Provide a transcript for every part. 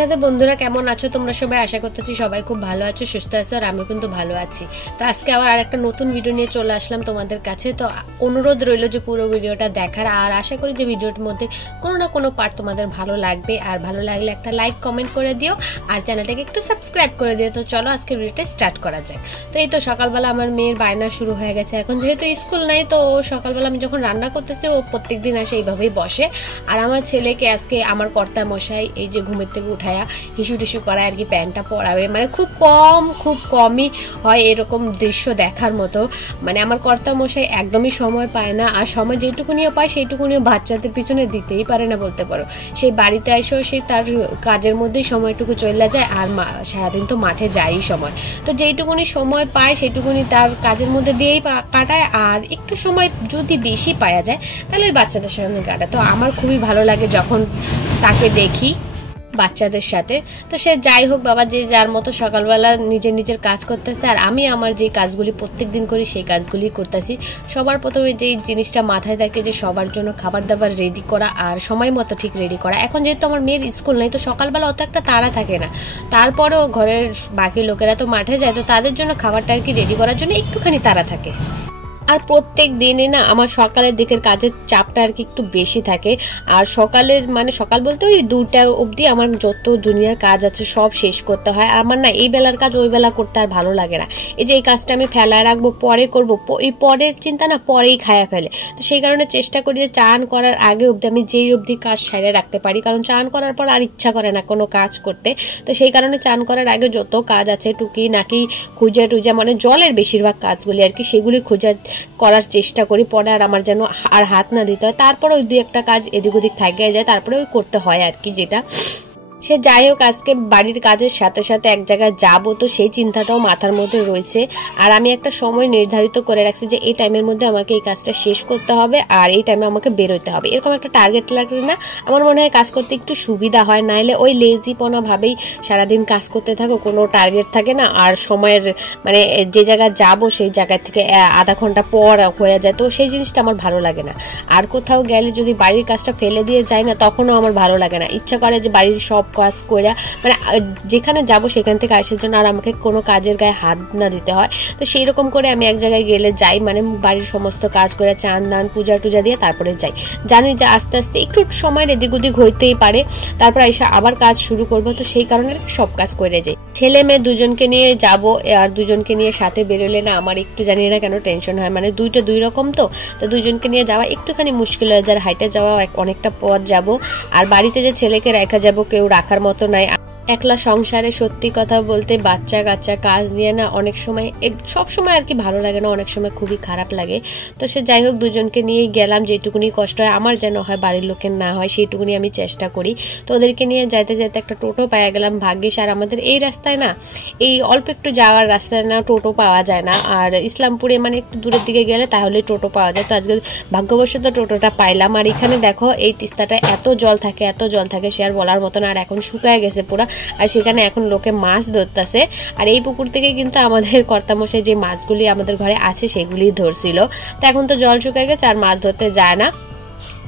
রাধে বন্ধুরা, কেমন আছো তোমরা সবাই? আশা করতেছি সবাই খুব ভালো আছো, সুস্থ আছো, আর আমি কিন্তু ভালো আছি। তো আজকে আবার আরেকটা নতুন ভিডিও নিয়ে চলে আসলাম তোমাদের কাছে। তো অনুরোধ রইল যে পুরো ভিডিওটা দেখার, আর আশা করি যে ভিডিওর মধ্যে কোনো না কোনো পার্ট তোমাদের ভালো লাগবে। আর ভালো লাগলে একটা লাইক কমেন্ট করে দিও, আর চ্যানেলটাকে একটু সাবস্ক্রাইব করে দিও। তো চলো আজকে ভিডিওটা স্টার্ট করা যায়। তো এই তো সকালবেলা আমার মেয়ের বায়না শুরু হয়ে গেছে। এখন যেহেতু স্কুল নাই, তো সকালবেলা আমি যখন রান্না করতেছি ও প্রত্যেক দিন আসে এইভাবেই বসে। আর আমার ছেলেকে আজকে আমার কর্তা মশাই এই যে ঘুমের থেকে উঠায়া হিসু টিসু করায় আর কি প্যান্টটা পরাবে। মানে খুব কমই হয় এরকম দৃশ্য দেখার মতো। মানে আমার কর্তা মশাই একদমই সময় পায় না, আর সময় যেটুকুনিও পায় সেইটুকুনিও বাচ্চাদের পিছনে দিতেই পারে না বলতে পারো। সেই বাড়িতে এসেও সেই তার কাজের মধ্যেই সময়টুকু চলে যায়, আর সারাদিন তো মাঠে যায়ই সময়। তো যেইটুকুনি সময় পায় সেইটুকুনি তার কাজের মধ্যে দিয়েই কাটায়, আর একটু সময় যদি বেশি পাওয়া যায় তাহলে ওই বাচ্চাদের সঙ্গে কাটায়। তো আমার খুবই ভালো লাগে যখন তাকে দেখি বাচ্চাদের সাথে। তো সে যাই হোক বাবা, যে যার মতো সকালবেলা নিজের কাজ করতেছে, আর আমি আমার যে কাজগুলি প্রত্যেক দিন করি সেই কাজগুলি করতেছি। সবার প্রথমে যেই জিনিসটা মাথায় থাকে যে সবার জন্য খাবার দাবার রেডি করা, আর সময় মতো ঠিক রেডি করা। এখন যেহেতু আমার মেয়ের স্কুল নেই, তো সকালবেলা অত একটা তাড়া থাকে না, তারপরেও ঘরের বাকি লোকেরা তো মাঠে যায়, তো তাদের জন্য খাবারটা আর কি রেডি করার জন্য একটুখানি তাড়া থাকে। আর প্রত্যেক দিনে না আমার সকালের দিকের কাজের চাপটা আর কি একটু বেশি থাকে। আর সকালের মানে সকাল বলতে ওই 2টা অবধি আমার যত দুনিয়ার কাজ আছে সব শেষ করতে হয়। আমার না এই বেলার কাজ ওই বেলা করতে আর ভালো লাগে না। এই যে এই কাজটা আমি ফেলায় রাখবো, পরে করব, এই পরের চিন্তা না পরেই খায়া ফেলে। তো সেই কারণে চেষ্টা করি যে চান করার আগে অবধি আমি যেই অবধি কাজ সারে রাখতে পারি, কারণ চান করার পর আর ইচ্ছা করে না কোনো কাজ করতে। তো সেই কারণে চান করার আগে যত কাজ আছে টুকি নাকি খুঁজে টুজা, মানে জলের বেশিরভাগ কাজগুলি আর কি, সেগুলি খোঁজা করার চেষ্টা করি, পরে আর আমার যেন আর হাত না দিতে হয়। তারপরে ওই 2-একটা কাজ এদিক ওদিক থাকে যায়, তারপরে ওই করতে হয় আর কি যেটা। সে যাই হোক, আজকে বাড়ির কাজের সাথে সাথে এক জায়গায় যাবো, তো সেই চিন্তাটাও মাথার মধ্যে রয়েছে। আর আমি একটা সময় নির্ধারিত করে রাখছি যে এই টাইমের মধ্যে আমাকে এই কাজটা শেষ করতে হবে, আর এই টাইমে আমাকে বেরোতে হবে। এরকম একটা টার্গেট লাগলে না আমার মনে হয় কাজ করতে একটু সুবিধা হয়, নাইলে ওই লেজিপনা ভাবেই সারাদিন কাজ করতে থাকো, কোনো টার্গেট থাকে না। আর সময়ের মানে যে জায়গায় যাবো সেই জায়গা থেকে আধা ঘন্টা পর হয়ে যায়, তো সেই জিনিসটা আমার ভালো লাগে না। আর কোথাও গেলে যদি বাড়ির কাজটা ফেলে দিয়ে যাই না, তখনও আমার ভালো লাগে না। ইচ্ছা করে যে বাড়ির সব কাজ করে মানে যেখানে যাব সেখান থেকে আসার জন্য আর আমাকে কোনো কাজের গায়ে হাত না দিতে হয়। তো সেই রকম করে আমি এক জায়গায় গেলে যাই, মানে বাড়ির সমস্ত কাজ করে চান দান পূজা টুজা দিয়ে তারপরে যাই। জানি যে আস্তে আস্তে একটু সময় এদিক ওদিক হইতেই পারে, তারপর এসে আবার কাজ শুরু করব। তো সেই কারণে সব কাজ করে যাই। ছেলে মেয়ে দুজনকে নিয়ে যাব, আর দুজনকে নিয়ে সাথে বেরোলে না আমার একটু জানি না কেন টেনশন হয়। মানে দুইটা দুই রকম, তো দুজনকে নিয়ে যাওয়া একটুখানি মুশকিল হয়ে যায়। হাইটে যাওয়া অনেকটা পথ যাব, আর বাড়িতে যে ছেলেকে রেখা যাব কেউ রাখার মতো নাই। একলা সংসারে সত্যি কথা বলতে বাচ্চা কাচ্চা কাজ নিয়ে না অনেক সময় সব সময় আর কি ভালো লাগে না, অনেক সময় খুবই খারাপ লাগে। তো সে যাই হোক দুজনকে নিয়েই গেলাম। যেটুকুনি কষ্ট হয় আমার যেন হয় বাড়ির লোকের না হয় সেইটুকুনি আমি চেষ্টা করি। তো ওদেরকে নিয়ে যাইতে যাইতে একটা টোটো পাওয়া গেলাম ভাগ্যিস। আর আমাদের এই রাস্তায় না, এই অল্প একটু যাওয়ার রাস্তায় না টোটো পাওয়া যায় না, আর ইসলামপুরে মানে একটু দূরের দিকে গেলে তাহলে টোটো পাওয়া যায়। তো আজকে ভাগ্যবশত টোটোটা পাইলাম। আর এখানে দেখো এই তিস্তাটা এত জল থাকে সে আর বলার মতো না। আর এখন শুকায় গেছে পুরো, আর সেখানে এখন লোকে মাছ ধরতেছে। আর এই পুকুর থেকে কিন্তু আমাদের কর্তামশাই যে মাছগুলি আমাদের ঘরে আছে সেগুলি ধরছিল। তো এখন তো জল শুকায় গেছে আর মাছ ধরতে যায় না।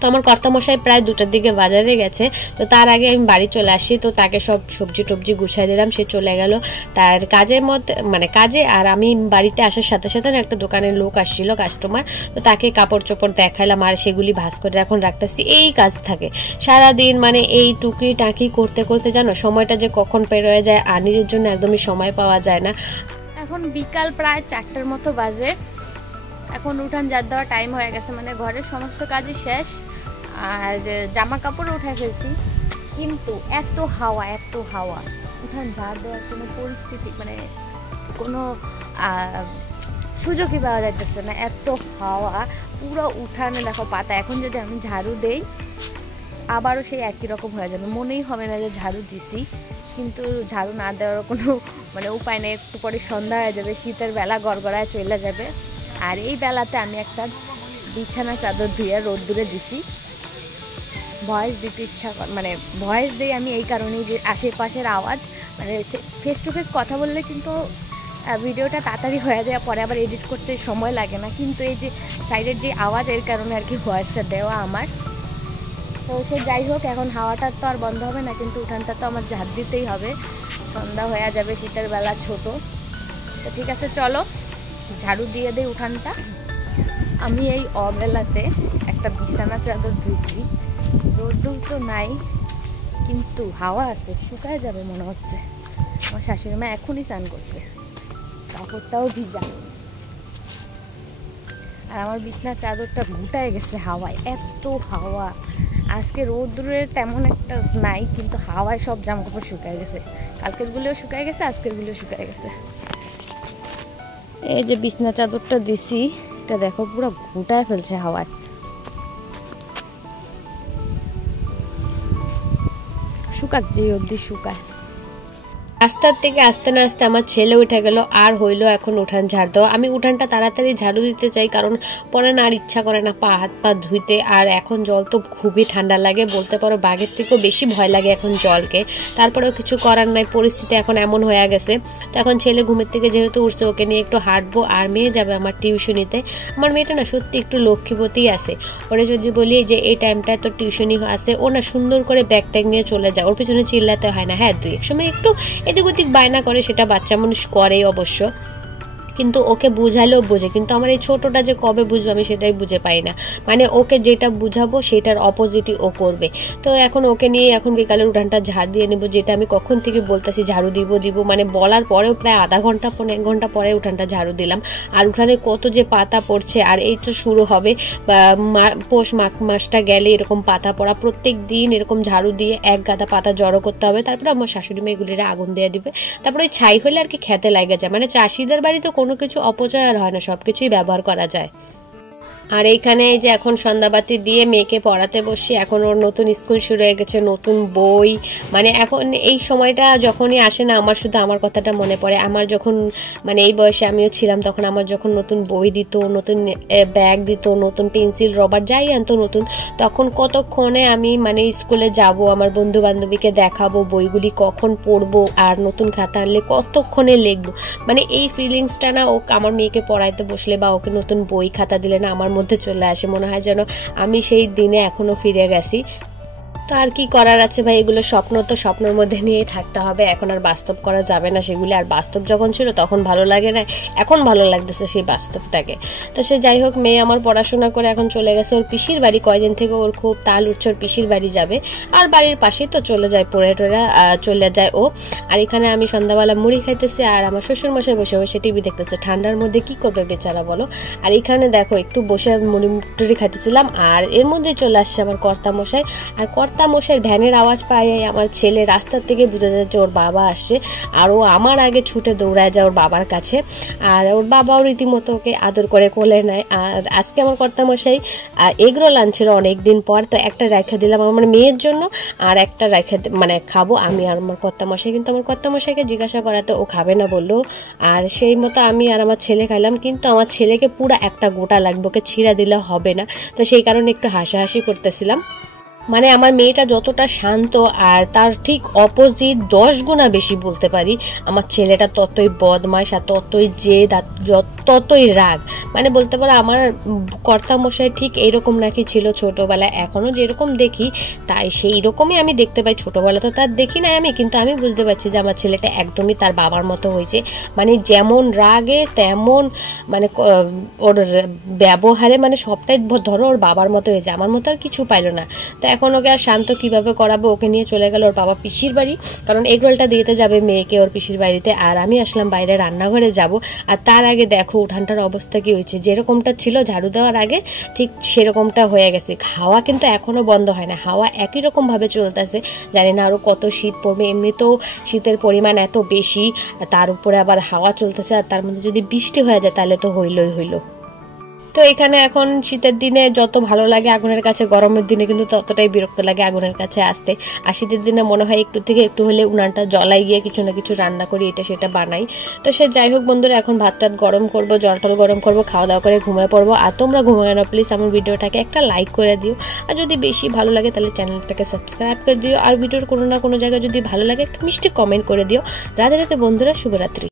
তো আমার কর্তামশাই প্রায় 2টার দিকে বাজারে গেছে, তো তার আগে আমি বাড়ি চলে আসি। তো তাকে সব সবজি টবজি গুছাই দিলাম, সে চলে গেল তার কাজের মধ্যে মানে কাজে। আর আমি বাড়িতে আসার সাথে সাথে একটা দোকানের লোক আসছিল, কাস্টমার। তো তাকে কাপড় চোপড় দেখাইলাম, আর সেগুলি ভাঁজ করে এখন রাখতেছি। এই কাজ থাকে সারাদিন, মানে এই টুকরি টাকি করতে করতে জানো সময়টা যে কখন পেরোয় যায়, আর নিজের জন্য একদমই সময় পাওয়া যায় না। এখন বিকাল প্রায় 4টার মতো বাজে। এখন উঠান ঝাড় দেওয়া টাইম হয়ে গেছে, মানে ঘরের সমস্ত কাজই শেষ, আর জামা কাপড় উঠায় ফেলছি। কিন্তু এত হাওয়া উঠান ঝাড় দেওয়ার কোনো পরিস্থিতি মানে কোনো সুযোগই পাওয়া যাইতেছে না। এত হাওয়া পুরো উঠানে দেখো পাতা। এখন যদি আমি ঝাড়ু দেই আবারও সেই একই রকম হয়ে যাবে, মনেই হবে না যে ঝাড়ু দিছি। কিন্তু ঝাড়ু না দেওয়ার কোনো মানে উপায় নেই, একটু পরে সন্ধ্যা হয়ে যাবে, শীতের বেলা গড়গড়ায় চলে যাবে। আর এই বেলাতে আমি একটা বিছানা চাদর ধুয়ে রোদ্দুরে দিছি। ভয়েস দিতে ইচ্ছা মানে ভয়েস দিই আমি এই কারণেই যে আশেপাশের আওয়াজ, মানে ফেস টু ফেস কথা বললে কিন্তু ভিডিওটা তাড়াতাড়ি হয়ে যায়, পরে আবার এডিট করতে সময় লাগে না। কিন্তু এই যে সাইডের যে আওয়াজ, এর কারণে আর কি ভয়েসটা দেওয়া আমার। তো সে যাই হোক, এখন হাওয়াটা তো আর বন্ধ হবে না, কিন্তু উঠানটা তো আমার ঝাড় দিতেই হবে, সন্ধ্যা হয়ে যাবে, শীতের বেলা ছোট। তো ঠিক আছে, চলো ঝাড়ু দিয়ে দেই উঠানটা। আমি এই অবেলাতে একটা বিছানা চাদর ধুইছি, রোদ্দুর তো নাই কিন্তু হাওয়া আছে, শুকায় যাবে মনে হচ্ছে। আমার শাশুড়ি মা এখনই স্নান করছে, কাপড়টাও ভিজা, আর আমার বিছানার চাদরটা ঘুটায় গেছে হাওয়ায়, এত হাওয়া। আজকে রোদ্দুরের তেমন একটা নাই, কিন্তু হাওয়ায় সব জামাকাপড় শুকায় গেছে, কালকেরগুলোও শুকায় গেছে, আজকেরগুলোও শুকায় গেছে। এই যে বিছানা চাদরটা দিছি, এটা দেখো পুরো ঘুটায় ফেলছে হাওয়ায়। শুকাক যে অবধি শুকায়। রাস্তার থেকে আসতে না আসতে আমার ছেলে উঠে গেল, আর হইলো এখন উঠান ঝাড় দেওয়া। আমি উঠানটা তাড়াতাড়ি ঝাড়ু দিতে চাই, কারণ পরে না আর ইচ্ছা করে না পা হাত পা ধুইতে। আর এখন জল তো খুবই ঠান্ডা লাগে, বলতে পারো বাঘের থেকেও বেশি ভয় লাগে এখন জলকে। তারপরেও কিছু করার নাই, পরিস্থিতি এখন এমন হয়ে গেছে। তো এখন ছেলে ঘুমের থেকে যেহেতু উঠছে, ওকে নিয়ে একটু হাঁটবো, আর মেয়ে যাবে আমার টিউশনিতে। আমার মেয়েটা না সত্যি একটু লক্ষ্মীবতী আছে। ওরা যদি বলি যে এই টাইমটায় তো টিউশনি আছে, ও না সুন্দর করে ব্যাগ ট্যাগ নিয়ে চলে যায়, ওর পিছনে চিল্লাতে হয় না। হ্যাঁ, দুই এক সময় একটু এদিক ওদিক বায়না করে, সেটা বাচ্চা মানুষ করে অবশ্য, কিন্তু ওকে বুঝালেও বোঝে। কিন্তু আমার এই ছোটোটা যে কবে বুঝবো আমি সেটাই বুঝে পাই না। মানে ওকে যেটা বুঝাবো সেটার অপোজিটই ও করবে। তো এখন ওকে নিয়ে এখন বিকালের উঠানটা ঝাড় দিয়ে নেবো, যেটা আমি কখন থেকে বলতেছি ঝাড়ু দিব, মানে বলার পরেও প্রায় আধা ঘন্টা 1 ঘন্টা পরে উঠানটা ঝাড়ু দিলাম। আর উঠানে কত যে পাতা পড়ছে, আর এই তো শুরু হবে পৌষ মাঘ মাসটা গেলে এরকম পাতা পড়া, প্রত্যেক দিন এরকম ঝাড়ু দিয়ে এক গাদা পাতা জড়ো করতে হবে। তারপরে আমার শাশুড়ি মেয়ে এগুলিরা আগুন দিয়ে দিবে, তারপরে ওই ছাই হলে আর কি খেতে লাগে যায়। মানে চাষিদের বাড়িতে কোনো কিছু অপচয় আর হয় না, সব কিছুই ব্যবহার করা যায়। আর এইখানে এই যে এখন সন্ধ্যাবাতি দিয়ে মেয়েকে পড়াতে বসছি। এখন ওর নতুন স্কুল শুরু হয়ে গেছে, নতুন বই। মানে এখন এই সময়টা যখনই আসে না, আমার শুধু আমার কথাটা মনে পড়ে। আমার যখন মানে এই বয়সে আমিও ছিলাম, তখন আমার যখন নতুন বই দিত, নতুন ব্যাগ দিত, নতুন পেন্সিল রবার যাই আনতো নতুন, তখন কতক্ষণে আমি মানে স্কুলে যাব, আমার বন্ধু বান্ধবীকে দেখাবো বইগুলি কখন পড়বো, আর নতুন খাতা আনলে কতক্ষণে লিখবো। মানে এই ফিলিংসটা না ও আমার মেয়েকে পড়াইতে বসলে বা ওকে নতুন বই খাতা দিলে না আমার মধ্যে চলে আসে। মনে হয় যেন আমি সেই দিনে এখনো ফিরে গেছি। তো আর কি করার আছে ভাই, এগুলো স্বপ্ন, তো স্বপ্নের মধ্যে নিয়েই থাকতে হবে। এখন আর বাস্তব করা যাবে না সেগুলি। আর বাস্তব যখন ছিল তখন ভালো লাগে না, এখন ভালো লাগতেছে সেই বাস্তবটাকে। তো সে যাই হোক, মেয়ে আমার পড়াশোনা করে এখন চলে গেছে ওর পিসির বাড়ি। কয়দিন থেকে ওর খুব তাল উঠছে, ওর পিসির বাড়ি যাবে। আর বাড়ির পাশেই তো চলে যায়, পড়ে টোরা চলে যায় ও। আর এখানে আমি সন্ধ্যাবেলা মুড়ি খাইতেছি, আর আমার শ্বশুরমশাই বসে বসে টিভি দেখতেছে। ঠান্ডার মধ্যে কি করবে বেচারা বলো। আর এখানে দেখো একটু বসে মুড়ি টুড়ি খাইতেছিলাম, আর এর মধ্যে চলে আসছে আমার কর্তামশাই। আর কর্তামশাইয়ের ভ্যানের আওয়াজ পাই আমার ছেলে রাস্তার থেকে বুঝে যাচ্ছে ওর বাবা আসছে, আর ও আমার আগে ছুটে দৌড়ায় যায় ওর বাবার কাছে। আর ওর বাবাও রীতিমতো ওকে আদর করে কোলে নেয়। আর আজকে আমার কর্তামশাই এগরোল আনছিল অনেকদিন পর, তো একটা রেখে দিলাম আমার মেয়ের জন্য, আর একটা রেখে মানে খাবো আমি আর আমার কর্তামশাই। কিন্তু আমার কর্তামশাইকে জিজ্ঞাসা করাতে ও খাবে না বললো, আর সেই মতো আমি আর আমার ছেলে খাইলাম। কিন্তু আমার ছেলেকে পুরো একটা গোটা লাগবে, ওকে ছিঁড়া দিলে হবে না। তো সেই কারণে একটু হাসাহাসি করতেছিলাম। মানে আমার মেয়েটা যতটা শান্ত, আর তার ঠিক অপোজিট 10 গুণা বেশি বলতে পারি। আমার ছেলেটা ততই বদমাইশ, আর ততই জেদ, আর ততই রাগ। মানে বলতে পারো আমার কর্তামশাই ঠিক এইরকম নাকি ছিল ছোটোবেলায়, এখনও যেরকম দেখি তাই সেই রকমই আমি দেখতে পাই। ছোটোবেলা তো তার দেখি না আমি, কিন্তু আমি বুঝতে পারছি যে আমার ছেলেটা একদমই তার বাবার মতো হয়েছে। মানে যেমন রাগে তেমন মানে ওর ব্যবহারে মানে সবটাই ধরো ওর বাবার মতো হয়েছে, আমার মতো আর কিছু পাইল না। তো এখন ওকে আর শান্ত কীভাবে করাবো, ওকে নিয়ে চলে গেল ওর বাবা পিসির বাড়ি, কারণ এগরোলটা দিতে যাবে মেয়েকে ওর পিসির বাড়িতে। আর আমি আসলাম বাইরে রান্নাঘরে যাব। আর তার আগে দেখো উঠানটার অবস্থা কী হয়েছে, যেরকমটা ছিল ঝাড়ু দেওয়ার আগে ঠিক সেরকমটা হয়ে গেছে। হাওয়া কিন্তু এখনও বন্ধ হয় না, হাওয়া একই রকমভাবে চলতেছে। জানি না আরও কত শীত পড়বে, এমনিতেও শীতের পরিমাণ এত বেশি, তার উপরে আবার হাওয়া চলতেছে, আর তার মধ্যে যদি বৃষ্টি হয়ে যায় তাহলে তো হইল। তো এখানে এখন শীতের দিনে যত ভালো লাগে আগুনের কাছে, গরমের দিনে কিন্তু ততটাই বিরক্ত লাগে আগুনের কাছে আসতে। আর শীতের দিনে মনে হয় একটু থেকে একটু হলে উনানটা জ্বলাই গিয়ে কিছু না কিছু রান্না করি, এটা সেটা বানাই। তো সে যাই হোক বন্ধুরা, এখন ভাত টাত গরম করবো, জল টল গরম করবো, খাওয়া দাওয়া করে ঘুমিয়ে পড়বো। আর তোমরা ঘুমায় না প্লিজ, আমার ভিডিওটাকে একটা লাইক করে দিও, আর যদি বেশি ভালো লাগে তাহলে চ্যানেলটাকে সাবস্ক্রাইব করে দিও। আর ভিডিওর কোনো না কোনো জায়গায় যদি ভালো লাগে একটা মিষ্টি কমেন্ট করে দিও। রাধে রাধে বন্ধুরা, শুভরাত্রি।